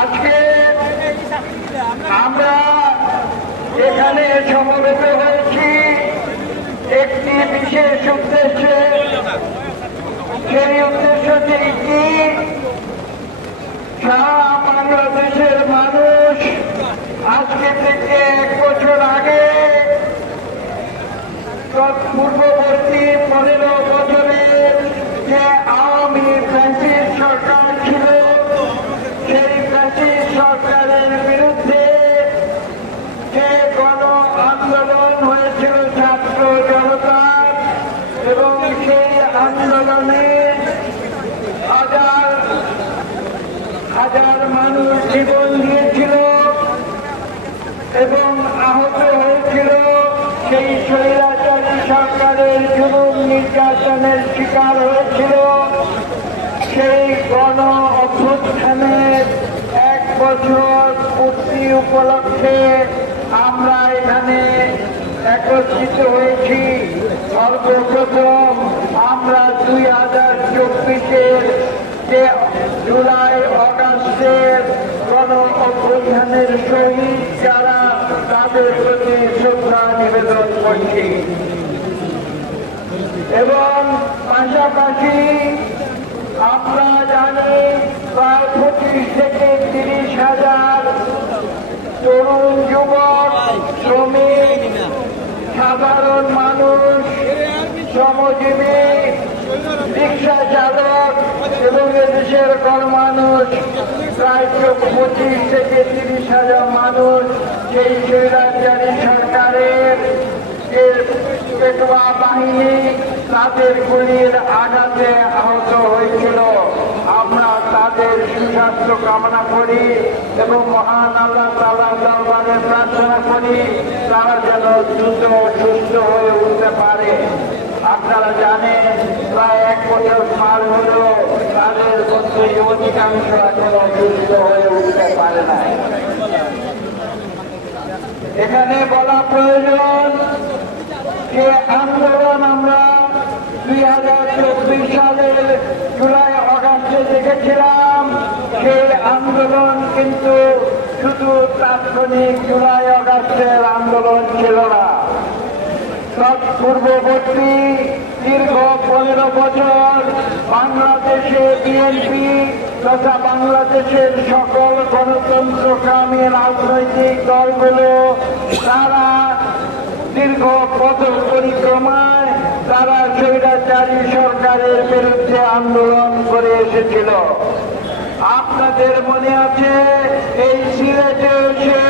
আজকে আমরা এখানে সমবেত হয়েছি। একটি বিশেষ উদ্দেশ্যে। সেই উদ্দেশ্যটি কি? বাংলাদেশের মানুষ আজকে থেকে এক বছর আগে পূর্ববর্তী পনেরো বছরের যে আওয়ামী ফ্যাসিস সরকার ছিল সেই ফ্যাসিস সরকারের বিরুদ্ধে যে গণ আন্দোলন হয়েছিল ছাত্র জনতার এবং সেই আন্দোলনে হাজার হাজার মানুষ জীবন দিয়েছিল এবং আহত হয়েছিল সেই স্বৈরাচারী সরকারের জুলুম নির্যাতনের শিকার হয়েছিল। সেই গণ অভ্যুত্থানের এক বছর পূর্তি উপলক্ষে আমরা এখানে একত্রিত হয়েছি। সর্বপ্রথম আমরা দুই হাজার চব্বিশের যে জুলাই অগাস্টের গণ অভ্যুত্থানের শহীদ যারা তাদের প্রতি শ্রদ্ধা নিবেদন করছি। এবং পাশাপাশি আমরা জানি প্রায় পঁচিশ থেকে তিরিশ হাজার তরুণ যুবক, শ্রমিক, সাধারণ মানুষ, শ্রমজীবী রিক্সা চালক এবং এদেশের গণমানুষ, প্রায় পঁচিশ থেকে তিরিশ হাজার মানুষ সেই স্বৈরাচারী সরকারের পেটোয়া বাহিনী তাদের গুলির আঘাতে আহত হয়েছিল। আমরা তাদের সুস্বাস্থ্য কামনা করি এবং মহান আল্লাহ তালা দরবারে প্রার্থনা করি, তারা যেন দ্রুত সুস্থ হয়ে উঠতে পারে। আপনারা জানেন প্রায় এক বছর পার হলেও তাদের মধ্যে অধিকাংশ এখনও সুস্থ হয়ে উঠতে পারে না এখানে বলা প্রয়োজন যে আন্দোলন আমরা দুই হাজার চব্বিশ সালের জুলাই, অগাস্টে দেখেছিলাম। সেই আন্দোলন কিন্তু শুধু তাৎক্ষণিক জুলাই, অগাস্টের আন্দোলন ছিল না। পূর্ববর্তী দীর্ঘ পনেরো বছর বাংলাদেশে বিএনপি তথা বাংলাদেশের সকল গণতন্ত্রকামী রাজনৈতিক দলগুলো তারা দীর্ঘ পথ পরিক্রমায় তারা স্বৈরাচারী সরকারের বিরুদ্ধে আন্দোলন করে এসেছিল। আপনাদের মনে আছে এই সিলেটে এসে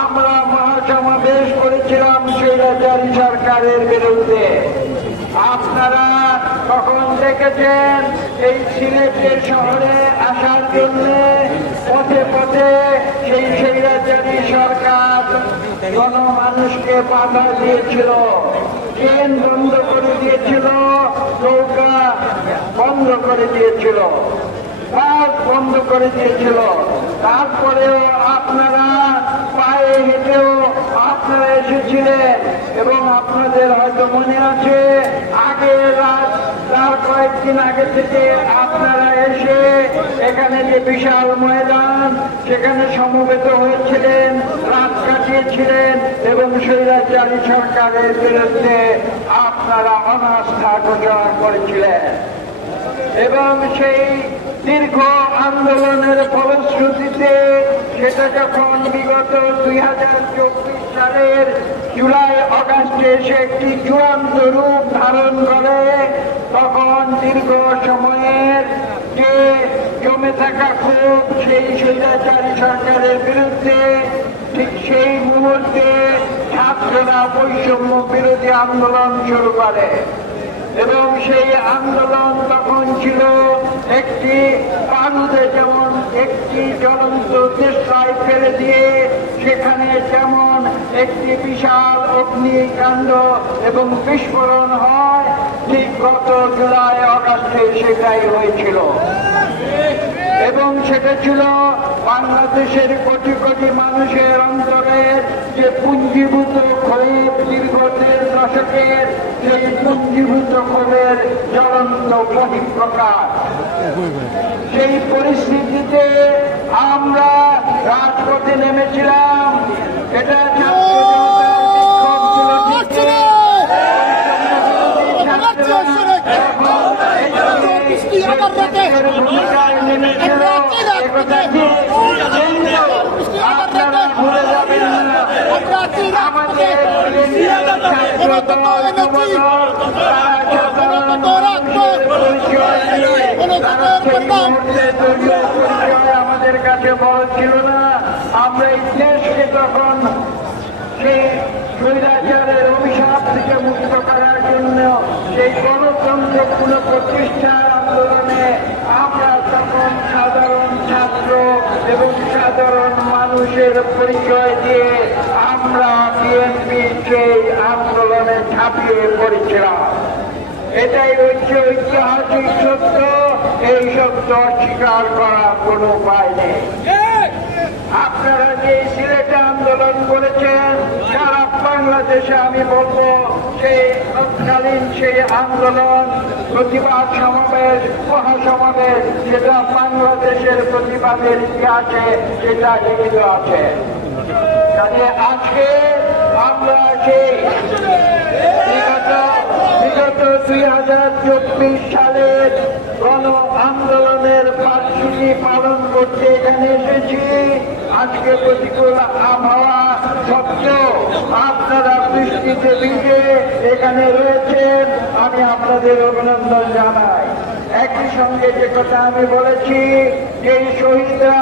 আমরা মহাসমাবেশ করেছিলাম স্বৈরাচারী সরকারের বিরুদ্ধে। আপনারা তখন দেখেছেন এই সিলেটের শহরে আসার জন্য পথে পথে সেই স্বৈরাচারী সরকার গণমানুষকে বাধা দিয়েছিল, ট্রেন বন্ধ করে দিয়েছিল, নৌকা বন্ধ করে দিয়েছিল বন্ধ করে দিয়েছিল। তারপরেও আপনারা পায়ে হেঁটেও আপনারা এসেছিলেন। এবং আপনাদের হয়তো মনে আছে, আগে রাত তার কয়েকদিন আগে থেকে আপনারা এসে এখানে যে বিশাল ময়দান, সেখানে সমবেত হয়েছিলেন, রাত কাটিয়েছিলেন এবং স্বৈরাচারী সরকারের বিরুদ্ধে আপনারা অনাস্থা ঘোষণা করেছিলেন। এবং সেই দীর্ঘ আন্দোলনের ফলশ্রুতিতে সেটা যখন বিগত দুই হাজার চব্বিশ সালের জুলাই অগাস্টে সে একটি চূড়ান্ত রূপ ধারণ করে, তখন দীর্ঘ সময়ের যে জমে থাকা ক্ষোভ, সেই স্বৈরাচারী সরকারের বিরুদ্ধে, ঠিক সেই মুহূর্তে ছাত্ররা বৈষম্য বিরোধী আন্দোলন শুরু করে। এবং সেই আন্দোলন তখন ছিল একটি পানুতে যেমন একটি জ্বলন্ত চেষ্টায় ফেলে দিয়ে, সেখানে যেমন একটি বিশাল অগ্নিকাণ্ড এবং বিস্ফোরণ হয় ঠিক গত জুলাই অগাস্টে সেটাই হয়েছিল। এবং সেটা ছিল বাংলাদেশের কোটি কোটি মানুষের অন্তরের যে পুঞ্জীভূত ক্ষোভ দীর্ঘ দেড় দশকের, সেই পুঞ্জীভূত ক্ষোভের জ্বলন্ত বহিঃপ্রকাশ। সেই পরিস্থিতিতে আমরা রাজপথে নেমেছিলাম। এটা ছাত্র জনতার আমাদের কাছে বড় ছিল না। আমরা এই দেশকে তখন স্বৈরাচারের অভিশাপ থেকে মুক্ত করার জন্য সেই গণতন্ত্র পুনঃপ্রতিষ্ঠার আন্দোলনে আমরা তখন সাধারণ ছাত্র এবং সাধারণ মানুষের পরিচয় দিয়ে আমরা বিএনপি সেই আন্দোলনে ঝাঁপিয়ে পড়েছিলাম। এটাই হচ্ছে ঐতিহাসিক সত্য। এই সত্য অস্বীকার করার কোনো উপায় নেই। আপনারা যে সিলেটে আন্দোলন করেছেন, সারা বাংলাদেশে আমি বলব, সেই তৎকালীন সেই আন্দোলন, প্রতিবাদ সমাবেশ, মহাসমাবেশ সেটা বাংলাদেশের প্রতিবাদের ইতিহাসে সেটা লিখিত আছে। আজকে আমরা সেই বিগত বিগত দুই হাজার চব্বিশ সালের গণ আন্দোলনের বার্ষিকী পালন করতে এখানে এসেছি। আজকে প্রতিকূল আবহাওয়া সত্ত্বেও আপনারা বৃষ্টিতে ভিজে এখানে রয়েছেন। আমি আপনাদের অভিনন্দন জানাই। একই সঙ্গে যে কথা আমি বলেছি, এই শহীদরা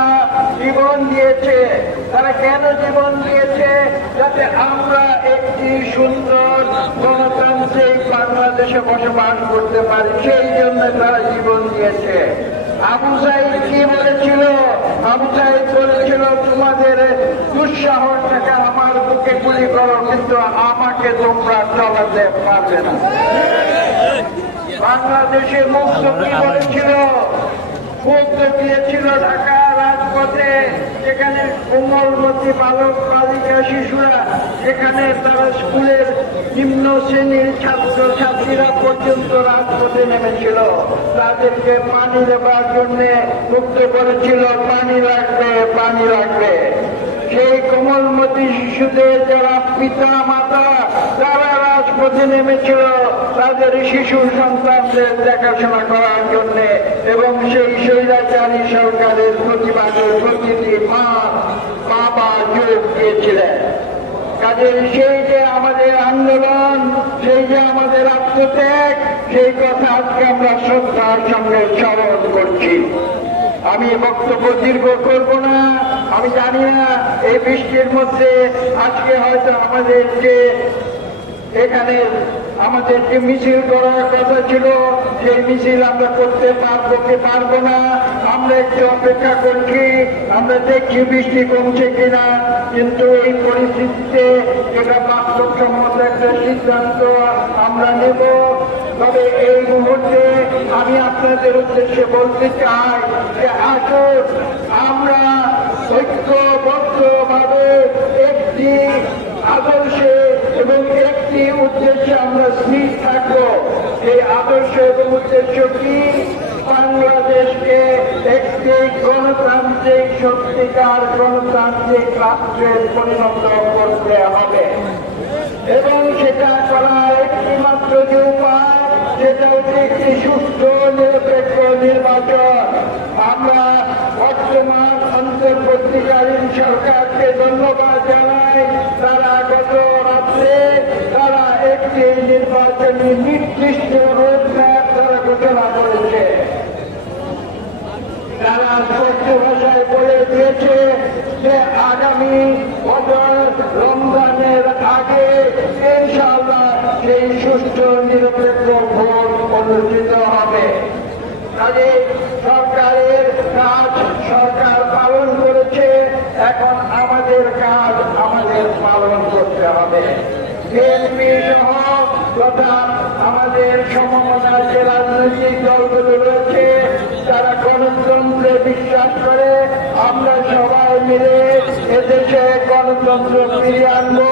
জীবন দিয়েছে, তারা কেন জীবন দিয়েছে? যাতে আমরা একটি সুন্দর গণতান্ত্রিক বাংলাদেশে বসবাস করতে পারি, সেই জন্য তারা জীবন দিয়েছে। আবু সাইদ কি বলেছিল? আবু সাইদ বলেছিল, তোমাদের দুঃসাহস থেকে আমার বুকে গুলি করো, কিন্তু আমাকে তোমরা চালাতে পারবে না। বাংলাদেশে মুক্ত কি বলেছিল? মুক্ত দিয়েছিল ঢাকা রাজপথে যেখানে কোমলমতি বালক বালিকা শিশুরা, যেখানে তারা স্কুলের নিম্ন শ্রেণির ছাত্র ছাত্রীরা পর্যন্ত রাজপথে নেমেছিল, তাদেরকে পানি দেবার জন্য মুক্ত করেছিল, পানি লাগবে পানি লাগবে। সেই কোমলমতি শিশুদের যারা পিতা মাতা তারা রাজপথে নেমেছিল তাদের শিশু সন্তানদের দেখাশোনা করার জন্য এবং সেই স্বৈরাচারী সরকারের প্রতিবাদের প্রতিটি মা বাবা যোগ দিয়েছিলেন। কাজের সেই যে আমাদের আন্দোলন, সেই যে আমাদের আত্মত্যাগ, সেই কথা আজকে আমরা শ্রদ্ধার সঙ্গে স্মরণ করছি। আমি বক্তব্য দীর্ঘ করব না, আমি জানি না, এই বৃষ্টির মধ্যে আজকে হয়তো আমাদের যে এখানে আমাদের যে মিছিল করার কথা ছিল। সেই মিছিল আমরা করতে পারব কি পারব না, আমরা একটু অপেক্ষা করছি, আমরা দেখছি বৃষ্টি কমছে কিনা। কিন্তু এই পরিস্থিতিতে এটা বাস্তবসম্মত একটা সিদ্ধান্ত আমরা নেব। তবে এই মুহূর্তে আমি আপনাদের উদ্দেশ্যে বলতে চাই যে আসুন, আমরা ঐক্যবদ্ধভাবে একটি আদর্শে এবং একটি উদ্দেশ্যে আমরা স্থির থাকব। এই আদর্শ এবং উদ্দেশ্য কি? বাংলাদেশকে একটি গণতান্ত্রিক সত্যিকার গণতান্ত্রিক রাষ্ট্রে পরিণত করতে হবে। এবং সেটা করার একটি মাত্র যে উপায় সেটা হচ্ছে একটি সুস্থ নিরপেক্ষ নির্বাচন আমরা বর্তমান অন্তর্বর্তীকালীন সরকারকে ধন্যবাদ জানাই তারা গত রাত্রে তারা একটি নির্বাচনী নির্দিষ্ট রোডম্যাপ তারা ঘোষণা করেছে তারা স্পষ্ট ভাষায় বলে দিয়েছে যে আগামী বছর রমজানের আগে ইনশাআল্লাহ সেই সুষ্ঠু নিরপেক্ষ ভোট অনুষ্ঠিত হবে। কাজে সরকারের কাজ সরকার পালন করেছে, এখন আমাদের কাজ আমাদের পালন করতে হবে। বিএনপি সহ তথা আমাদের সমমনা যে রাজনৈতিক দলগুলো রয়েছে, তারা গণতন্ত্রে বিশ্বাস করে, আমরা সবাই মিলে এদেশে গণতন্ত্র ফিরিয়ে আনব।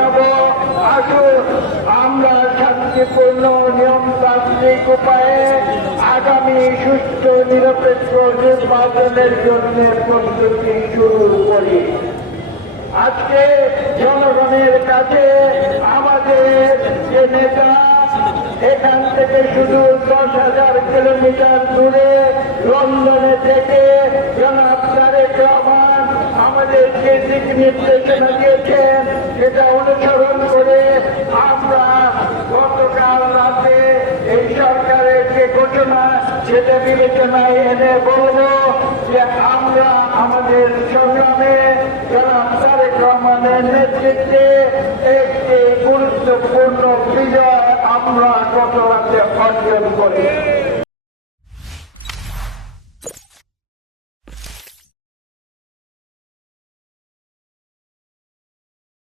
শান্তিপূর্ণ নিয়মতান্ত্রিক উপায়ে আগামী সুস্থ নিরপেক্ষ নির্বাচনের জন্য প্রস্তুতি শুরু করি। আজকে জনগণের কাছে আমাদের যে নেতা, এখান থেকে শুধু দশ হাজার কিলোমিটার দূরে লন্ডনে থেকে জনাব তারেক রহমান আমাদেরকে দিক নির্দেশনা দিয়েছেন, সেটা অনুসরণ করে আমরা গতকাল রাতে এই সরকারের যে ঘোষণা, সেটা বিবেচনায় এনে বলব যে আমরা আমাদের সংগ্রামে যারা তারেক রহমানের নেতৃত্বে একটি গুরুত্বপূর্ণ বিজয় আমরা গত রাতে অর্জন করি।